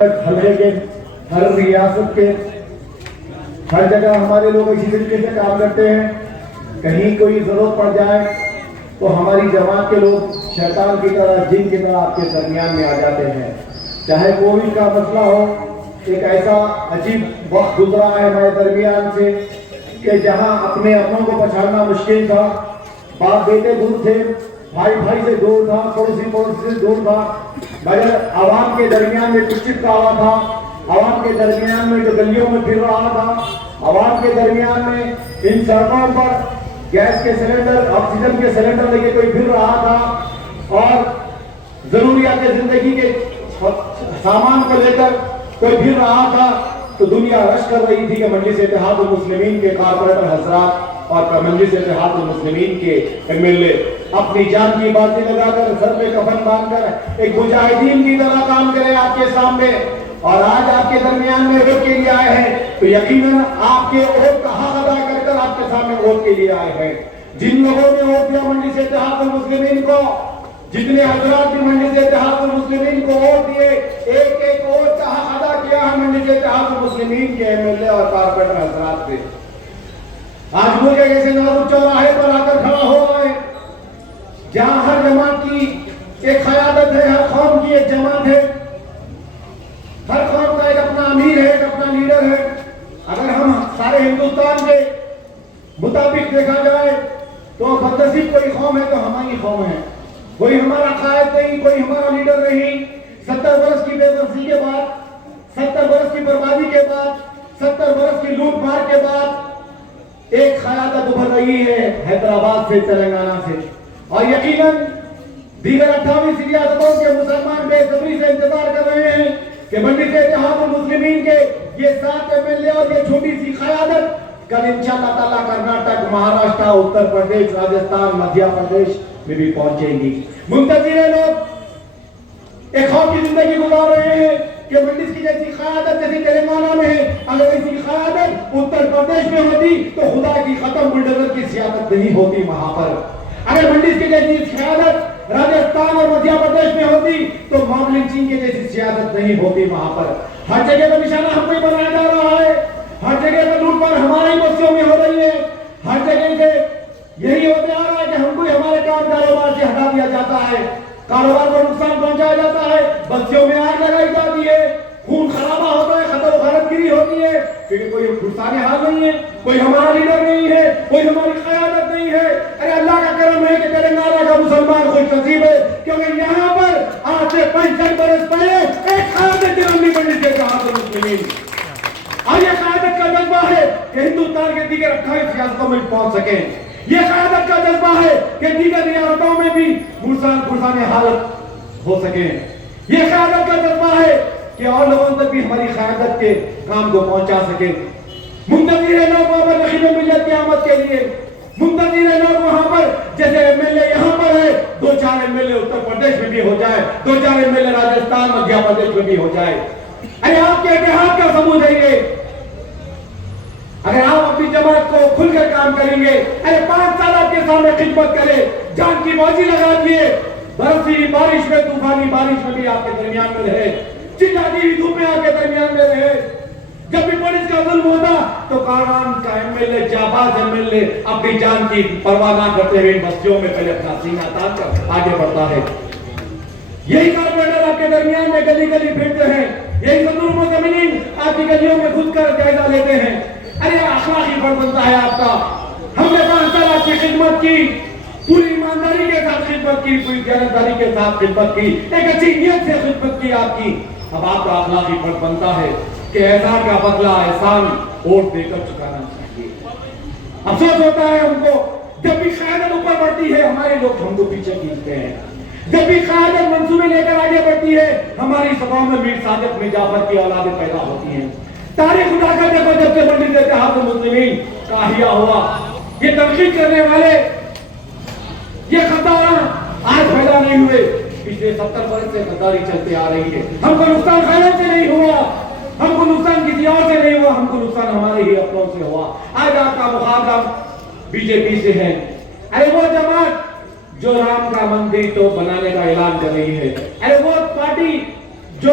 حلقے کے ہر ریاست کے ہر جگہ ہمارے لوگ اسی طریقے سے کام کرتے ہیں. کہیں کوئی ضرورت پڑ جائے تو ہماری جماعت کے لوگ شیطان کی طرح جن کی طرح آپ کے درمیان میں آ جاتے ہیں. چاہے کووڈ کا مسئلہ ہو, ایک ایسا عجیب وقت گزرا ہے ہمارے درمیان سے کہ جہاں اپنے اپنوں کو پہچاننا مشکل تھا. باپ بیٹے دور تھے, بھائی بھائی سے دور تھا, پڑوسی پڑوسی سے دور تھا, مگر عوام کے درمیان میں کچھ چپکا ہوا تھا. عوام کے درمیان میں جو گلیوں میں پھر رہا تھا, عوام کے درمیان میں ان سڑکوں پر گیس کے سلنڈر, آکسیجن کے سلنڈر لے کے کوئی پھر رہا تھا, اور ضروریات زندگی کے سامان کو لے کر کوئی پھر رہا تھا. تو دنیا رش کر رہی تھی کہ مجلس اتحاد المسلمین کے کارپوریٹر حضرات اور مجلس اتحاد المسلمین کے ایم ایل اے اپنی جان کی بازی لگا کر, سر پہ کفن باندھ کر ایک مجاہدین کی طرح کام کرے آپ کے سامنے, اور آج آپ کے درمیان میں ووٹ کے لیے آئے ہیں. تو یقیناً آپ کے ووٹ کا حق ادا کر کر آپ کے سامنے ووٹ کے لیے آئے ہیں. جن لوگوں نے ووٹ دیا مجلس اتحاد المسلمین کو, جتنے حضرات بھی مجلس اتحاد المسلمین کو ووٹ دیے, ایک ایک ووٹ کا حق ادا کیا ہے مجلس اتحاد المسلمین کے ایم ایل اے اور کارپوریٹر حضرات سے. آج ملک ایسے نازک چوراہے پر آ کر کھڑا ہوا ہے جہاں ہر جماعت کی ایک قیادت ہے, ہر قوم کی ایک جماعت ہے, ہر قوم کا ایک اپنا امیر ہے, ایک اپنا لیڈر ہے. اگر ہم سارے ہندوستان کے مطابق دیکھا جائے تو بدنصیب کوئی قوم ہے تو ہماری قوم ہے. کوئی ہمارا قائد نہیں, کوئی ہمارا لیڈر نہیں. 70 برس کی بے بسی کے بعد, 70 برس کی بربادی کے بعد, 70 برس کی لوٹ مار کے بعد ایک قیادت ابھر رہی ہے حیدرآباد سے, تلنگانہ سے. اور یقیناً دیگر 28 ریاستوں کے مسلمان بے صبری سے انتظار کر رہے ہیں کہ مجلس اتحاد المسلمین کے یہ 7 ایم ایل اے اور یہ چھوٹی سی قیادت کل انشاءاللہ تعالیٰ کرناٹک, مہاراشٹر, اتر پردیش, راجستھان, مدھیہ پردیش میں بھی پہنچیں گی. منتظر لوگ ایک خوف کی زندگی گزار رہے ہیں کہ مجلس کی جیسی قیادت جیسی تلنگانہ میں ہے, اگر ایسی قیادت اتر پردیش میں ہوتی تو خدا کی ختم بلڈوزر کی سیادت نہیں ہوتی وہاں پر. اگر مجلس کی جیسی قیادت راجستھان اور مدھیہ پردیش میں ہوتی تو معاملین سنگھ کی جیسی سیادت نہیں ہوتی وہاں پر. ہر جگہ پر نشانہ ہم کو ہی بنایا جا رہا ہے, ہر جگہ پر لوٹ مار ہمارے ہی بستیوں میں ہو رہی ہے, ہر جگہ سے یہی ہوتے آ رہا ہے کہ ہم کو ہمارے کام کاروبار سے ہٹا دیا جاتا ہے, کاروبار کو نقصان پہنچایا جاتا ہے, بستیوں میں آگ لگائی جاتی ہے, خون خرابہ ہوتا ہے, خطر و غارت گیری ہوتی ہے, کیونکہ کوئی فرسان حال نہیں ہے, کوئی ہمارا لیڈر نہیں ہے, کوئی ہماری قیادت نہیں ہے. ارے اللہ کا کرم ہے کہ تلنگانہ کا مسلمان خوش نصیب ہے, کیونکہ یہاں پر آج سے 65 برس پہلے ایک قیادت جنگی مجلس اتحاد المسلمین, اور یہ قیادت کا جذبہ ہے کہ ہندوستان کے دیگر 28 ریاستوں میں پہنچ سکیں. یہ قیادت کا جذبہ ہے کہ دیگر ریاستوں میں بھی فرسان حالت ہو سکیں. یہ قیادت کا جذبہ ہے کہ اور لوگوں تک بھی ہماری قیادت کے کام کو پہنچا سکیں. منتظر ہے لوگ وہاں پر نخیب ملت کی آمد کے لیے, منتظر ہے لوگ وہاں پر جیسے ایم ایل اے یہاں پر ہے, 2-4 ایم ایل اے اتر پردیش میں بھی ہو جائے, 2-4 M L A Rajasthan, Madhya Pradesh میں بھی ہو جائے. ارے آپ کے اتحاد کا ثبوت ہے یہ. اگر آپ اپنی جماعت کو کھل کر کام کریں گے, ارے 5 سال آپ کے سامنے خدمت کرے, جان کی بازی لگا دیے, برسی بارش میں, طوفانی بارش میں بھی آپ کے درمیان میں رہے, چچاتی دھوپ میں آپ کے درمیان میں رہے. جب بھی پولیس کا ظلم ہوتا تو کاران کا ایم ایل اے, جاباز ایم ایل اے اپنی جان کی پرواہ نہ کرتے ہوئے بستیوں میں پہلے اپنا سینہ تان کر آگے بڑھتا ہے. یہی کارپوریٹر آپ کے درمیان میں گلی گلی پھرتے ہیں, یہی صدور مزمنین آپ کی گلیوں میں گھس کر جائزہ لیتے ہیں. ارے اخلاقی فرض بنتا ہے آپ کا. ہم نے 5 سال آپ کی خدمت کی, پوری ایمانداری کے ساتھ خدمت کی, پوری دیانتداری کے ساتھ خدمت کی, ایک اچھی نیت سے خدمت کی آپ کی. اب آپ کا اخلاقی فرض بنتا ہے کہ احسان کا بدلہ احسان ووٹ دے کر چکانا چاہیے. افسوس ہوتا ہے ہم کو جب بھی قیادت اوپر بڑھتی ہے ہمارے لوگ ہم کو پیچھے کھینچتے ہیں. جب بھی قیادت منصوبے لے کر آگے بڑھتی ہے ہماری سبھاؤں میں میر صادق, میر جعفر کی اولادیں پیدا ہوتی ہیں. تاریخ خدا کا دیکھو, جب سے مجلس اتحاد المسلمین کا احیا ہوا, یہ تنقید کرنے والے, یہ غداران آج پیدا نہیں ہوئے, پچھلے 70 برس سے غداری چلتے آ رہی ہے. ہم کو نقصان خیالت سے نہیں ہوا, ہم کو نقصان کسی اور سے نہیں ہوا, ہم کو نقصان ہمارے ہی اپنوں سے ہوا. آج آپ کا مخاطب بی جے پی سے ہے. ارے وہ جماعت جو رام کا مندر تو بنانے کا اعلان کر رہی ہے, ارے وہ پارٹی جو